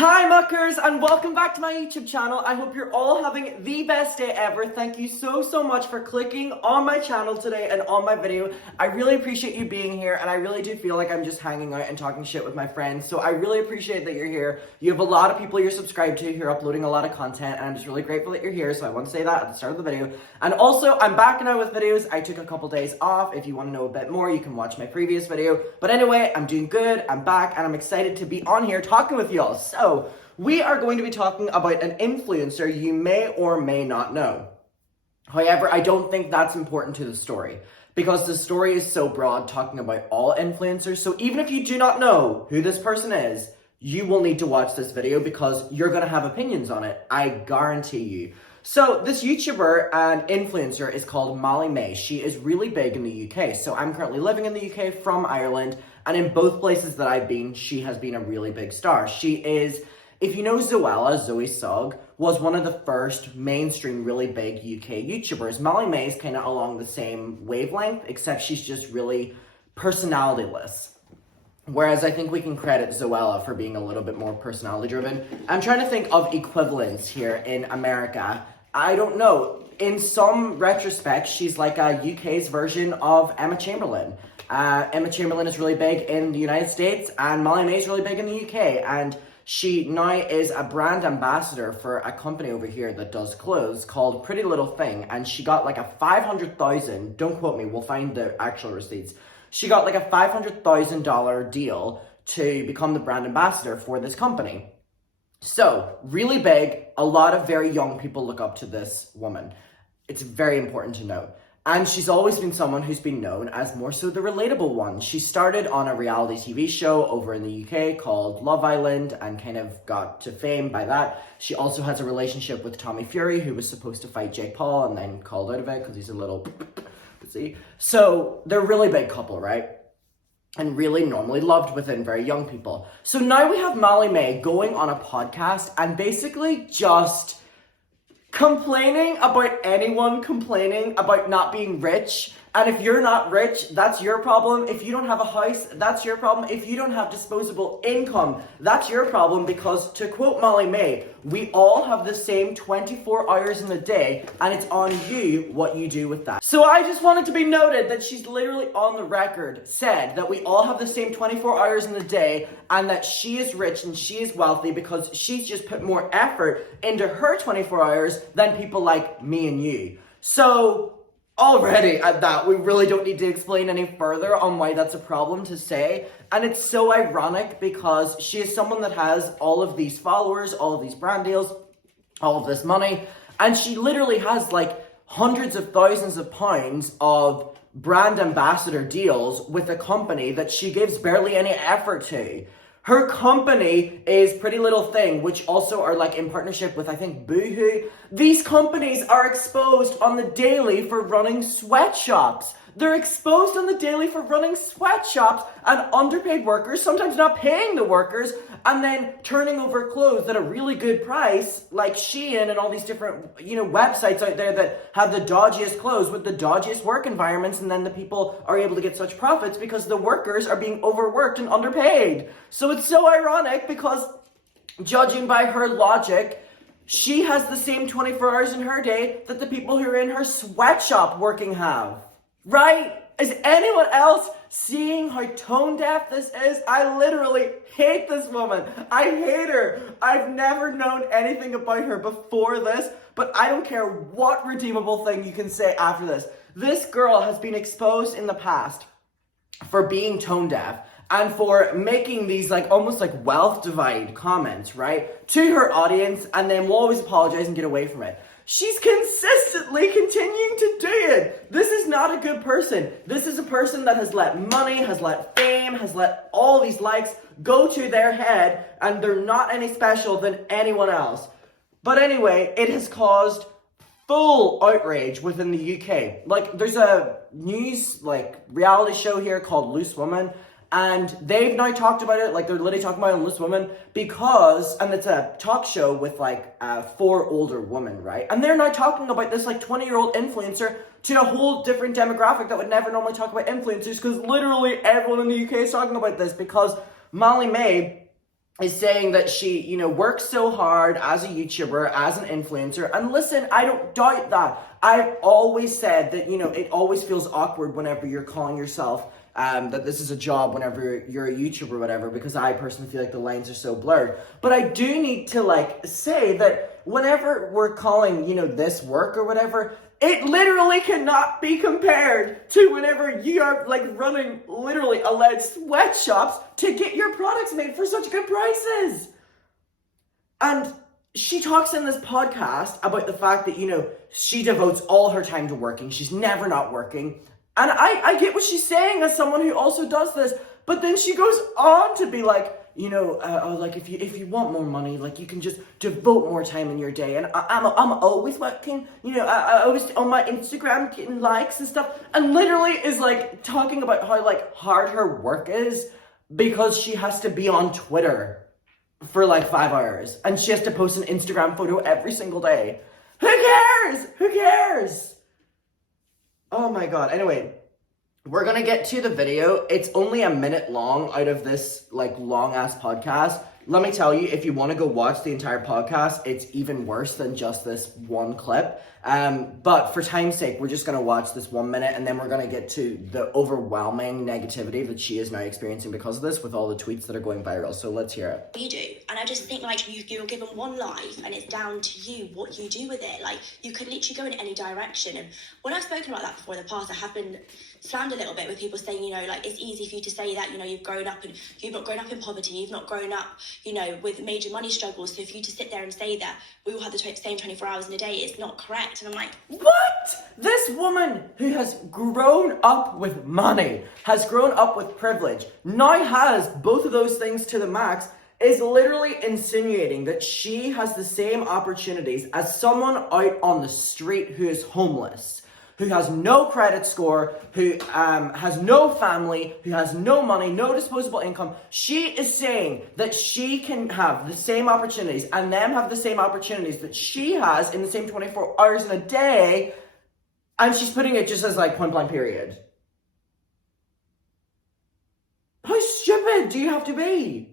Hi muckers, and welcome back to my YouTube channel. I hope you're all having the best day ever. Thank you so much for clicking on my channel today and on my video. I really appreciate you being here, and I really do feel like I'm just hanging out and talking shit with my friends. So I really appreciate that you're here. You have a lot of people you're subscribed to who are uploading a lot of content, and I'm just really grateful that you're here. So I want to say that at the start of the video. And also, I'm back now with videos. I took a couple days off. If you want to know a bit more, you can watch my previous video. But anyway, I'm doing good, I'm back, and I'm excited to be on here talking with y'all. So, we are going to be talking about an influencer you may or may not know. However, I don't think that's important to the story because the story is so broad talking about all influencers. So even if you do not know who this person is, you will need to watch this video because you're going to have opinions on it. I guarantee you. So this YouTuber and influencer is called Molly Mae. She is really big in the UK. So I'm currently living in the UK from Ireland. And in both places that I've been, she has been a really big star. She is... If you know Zoella, Zoe Sugg, was one of the first mainstream really big UK YouTubers. Molly Mae is kind of along the same wavelength, except she's just really personality-less. Whereas I think we can credit Zoella for being a little bit more personality-driven. I'm trying to think of equivalents here in America. I don't know. In some retrospect, she's like a UK's version of Emma Chamberlain. Emma Chamberlain is really big in the United States, and Molly Mae is really big in the UK, and she now is a brand ambassador for a company over here that does clothes called Pretty Little Thing, and she got like a $500,000, don't quote me, we'll find the actual receipts. She got like a $500,000 deal to become the brand ambassador for this company. So, really big, a lot of very young people look up to this woman. It's very important to note. And she's always been someone who's been known as more so the relatable one. She started on a reality TV show over in the UK called Love Island and kind of got to fame by that. She also has a relationship with Tommy Fury, who was supposed to fight Jake Paul and then called out of it because he's a little... see? So they're a really big couple, right? And really normally loved within very young people. So now we have Molly Mae going on a podcast and basically just... complaining about anyone complaining about not being rich. And if you're not rich, that's your problem. If you don't have a house, that's your problem. If you don't have disposable income, that's your problem. Because to quote Molly Mae, we all have the same 24 hours in a day, and it's on you what you do with that. So I just wanted to be noted that she's literally on the record said that we all have the same 24 hours in the day, and that she is rich and she is wealthy because she's just put more effort into her 24 hours than people like me and you. So already at that, we really don't need to explain any further on why that's a problem to say. And it's so ironic because she is someone that has all of these followers, all of these brand deals, all of this money, and she literally has like hundreds of thousands of pounds of brand ambassador deals with a company that she gives barely any effort to. Her company is Pretty Little Thing, which also are like in partnership with, I think, Boohoo. These companies are exposed on the daily for running sweatshops. They're exposed on the daily for running sweatshops and underpaid workers, sometimes not paying the workers, and then turning over clothes at a really good price, like Shein and all these different, websites out there that have the dodgiest clothes with the dodgiest work environments, and then the people are able to get such profits because the workers are being overworked and underpaid. So it's so ironic because, judging by her logic, she has the same 24 hours in her day that the people who are in her sweatshop working have. Right? Is anyone else seeing how tone deaf this is? I literally hate this woman. I hate her. I've never known anything about her before this, but I don't care what redeemable thing you can say after this. This girl has been exposed in the past for being tone deaf and for making these like almost like wealth divide comments, right, to her audience, and then will always apologize and get away from it. She's consistently continuing to do it. This is not a good person. This is a person that has let money, has let fame, has let all these likes go to their head, and they're not any special than anyone else. But anyway, it has caused full outrage within the UK. Like, there's a news, reality show here called Loose Woman, and they've now talked about it, they're literally talking about it on Loose Woman because, and it's a talk show with, 4 older women, right? And they're now talking about this, 20-year-old influencer to a whole different demographic that would never normally talk about influencers because literally everyone in the UK is talking about this because Molly Mae is saying that she, you know, works so hard as a YouTuber, as an influencer. And listen, I don't doubt that. I've always said that, you know, it always feels awkward whenever you're calling yourself that this is a job whenever you're a YouTuber or whatever, because I personally feel like the lines are so blurred. But I do need to like say that whenever we're calling, you know, this work or whatever, it literally cannot be compared to whenever you are like running literally alleged sweatshops to get your products made for such good prices. And she talks in this podcast about the fact that, you know, she devotes all her time to working. She's never not working. And I get what she's saying as someone who also does this. But then she goes on to be like, you know, like if you want more money, like you can just devote more time in your day. And I'm always working, you know, I always on my Instagram getting likes and stuff. And literally is like talking about how like hard her work is because she has to be on Twitter for like 5 hours. And she has to post an Instagram photo every single day. Who cares? Who cares? Oh my God. Anyway, we're gonna get to the video. It's only a minute long out of this like long ass podcast. Let me tell you, if you want to go watch the entire podcast, it's even worse than just this one clip. But for time's sake, we're just gonna watch this 1 minute, and then we're gonna get to the overwhelming negativity that she is now experiencing because of this, with all the tweets that are going viral. So let's hear it. You do, and I just think like you're given one life, and it's down to you what you do with it. Like you could literally go in any direction. And when I've spoken about that before in the past, I have been slammed a little bit with people saying, you know, like it's easy for you to say that, you know, you've grown up and you've not grown up in poverty, you've not grown up, you know, with major money struggles. So for you to sit there and say that we all have the same 24 hours in a day, it's not correct. And I'm like, what? This woman who has grown up with money, has grown up with privilege, now has both of those things to the max, is literally insinuating that she has the same opportunities as someone out on the street who is homeless, who has no credit score, who has no family, who has no money, no disposable income. She is saying that she can have the same opportunities and them have the same opportunities that she has in the same 24 hours in a day, and she's putting it just as like point blank period. How stupid do you have to be?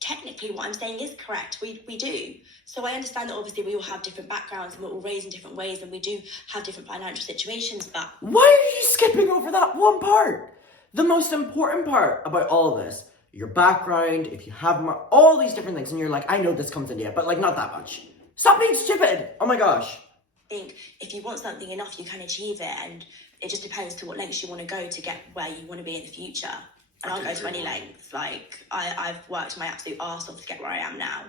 Technically what I'm saying is correct. We do. So I understand that obviously we all have different backgrounds and we're all raised in different ways and we do have different financial situations, but... Why are you skipping over that one part? The most important part about all of this, your background, if you have all these different things, and you're like, I know this comes into it, but like not that much. Stop being stupid. Oh my gosh. I think if you want something enough, you can achieve it, and it just depends to what lengths you want to go to get where you want to be in the future. And I'll go to any lengths. Like, I've worked my absolute arse off to get where I am now.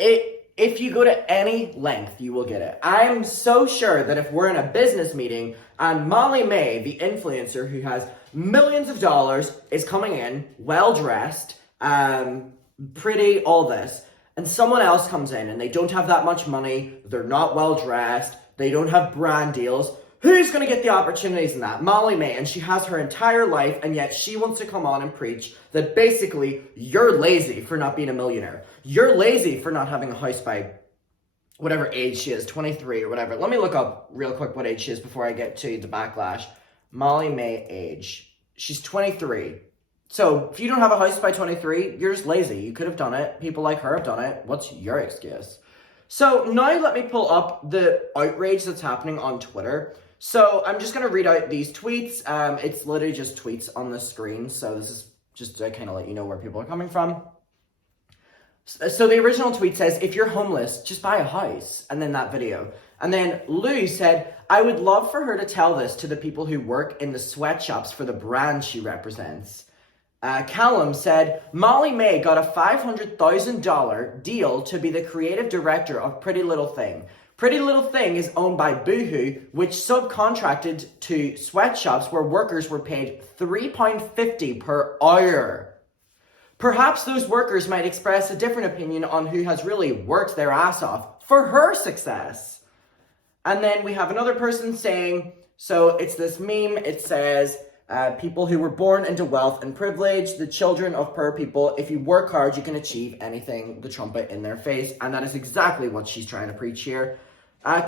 If you go to any length, you will get it. I'm so sure that if we're in a business meeting and Molly Mae, the influencer who has millions of dollars, is coming in, well-dressed, pretty, all this, and someone else comes in and they don't have that much money, they're not well-dressed, they don't have brand deals, who's going to get the opportunities in that? Molly Mae, and she has her entire life, and yet she wants to come on and preach that basically you're lazy for not being a millionaire. You're lazy for not having a house by whatever age she is, 23 or whatever. Let me look up real quick what age she is before I get to the backlash. Molly Mae age. She's 23. So if you don't have a house by 23, you're just lazy. You could have done it. People like her have done it. What's your excuse? So now let me pull up the outrage that's happening on Twitter. So I'm just going to read out these tweets. It's literally just tweets on the screen. So this is just to kind of let you know where people are coming from. So the original tweet says, if you're homeless, just buy a house. And then that video. And then Lou said, I would love for her to tell this to the people who work in the sweatshops for the brand she represents. Callum said, Molly Mae got a $500,000 deal to be the creative director of Pretty Little Thing. Pretty Little Thing is owned by Boohoo, which subcontracted to sweatshops where workers were paid £3.50 per hour. Perhaps those workers might express a different opinion on who has really worked their ass off for her success. And then we have another person saying, so it's this meme, it says, people who were born into wealth and privilege, the children of poor people, if you work hard, you can achieve anything, the trumpet in their face. And that is exactly what she's trying to preach here.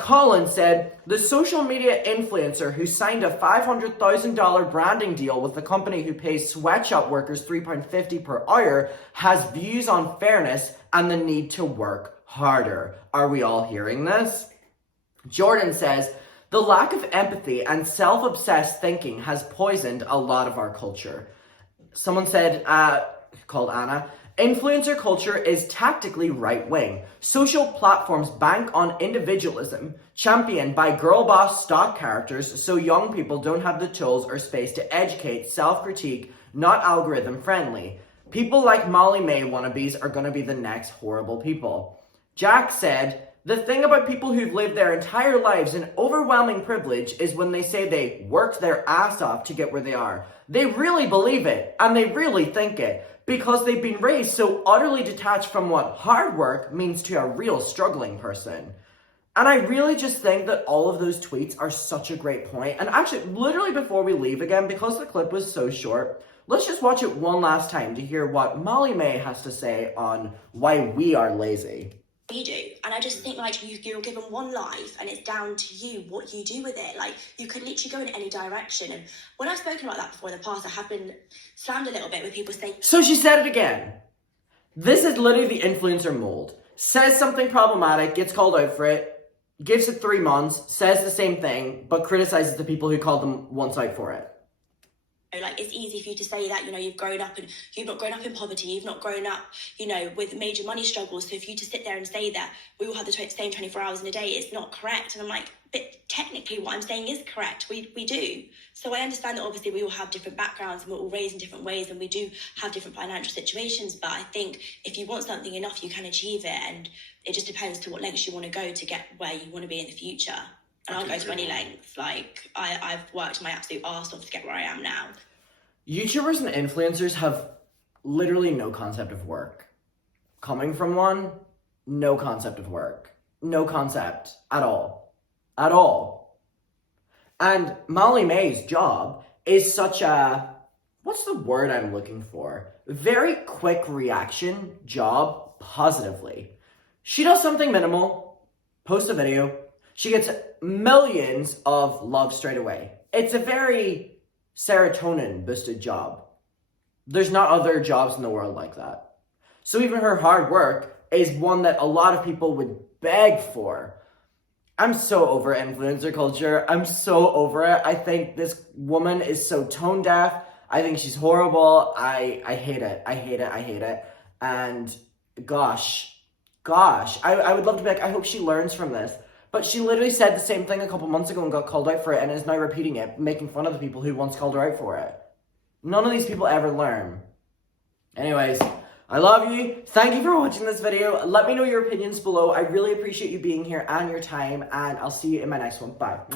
Colin said, the social media influencer who signed a $500,000 branding deal with the company who pays Sweatshop Workers £3.50 per hour has views on fairness and the need to work harder. Are we all hearing this? Jordan says, the lack of empathy and self-obsessed thinking has poisoned a lot of our culture. Someone said, called Anna, influencer culture is tactically right-wing. Social platforms bank on individualism, championed by girl boss stock characters, so young people don't have the tools or space to educate, self-critique, not algorithm-friendly. People like Molly Mae wannabes are going to be the next horrible people. Jack said, the thing about people who've lived their entire lives in overwhelming privilege is when they say they worked their ass off to get where they are. They really believe it, and they really think it, because they've been raised so utterly detached from what hard work means to a real struggling person. And I really just think that all of those tweets are such a great point. And actually, literally before we leave again, because the clip was so short, let's just watch it one last time to hear what Molly Mae has to say on why we are lazy. You do, and I just think like you're given one life and it's down to you what you do with it. Like you could literally go in any direction, and when I've spoken about that before in the past, I have been slammed a little bit with people saying, so she said it again. This is literally the influencer mold. Says something problematic, gets called out for it, gives it 3 months, says the same thing, but criticizes the people who called them once out for it. Like, it's easy for you to say that, you know, you've grown up and you've not grown up in poverty, you've not grown up, you know, with major money struggles. So for you to sit there and say that we all have the same 24 hours in a day is not correct. And I'm like, but technically what I'm saying is correct. We do. So I understand that obviously we all have different backgrounds and we're all raised in different ways and we do have different financial situations. But I think if you want something enough, you can achieve it. And it just depends to what lengths you want to go to get where you want to be in the future. And I'll go to any length. Like, I've worked my absolute arse off to get where I am now. YouTubers and influencers have literally no concept of work. Coming from one, no concept of work. No concept at all. At all. And Molly Mae's job is such a, what's the word I'm looking for? Very quick reaction job positively. She does something minimal, posts a video, she gets millions of love straight away. It's a very serotonin boosted job. There's not other jobs in the world like that. So even her hard work is one that a lot of people would beg for. I'm so over influencer culture. I'm so over it. I think this woman is so tone deaf. I think she's horrible. I hate it. I hate it. I hate it. And gosh, I would love to be like, I hope she learns from this. But she literally said the same thing a couple months ago and got called out for it and is now repeating it, making fun of the people who once called her out for it. None of these people ever learn. Anyways, I love you. Thank you for watching this video. Let me know your opinions below. I really appreciate you being here and your time, and I'll see you in my next one. Bye. Mwah.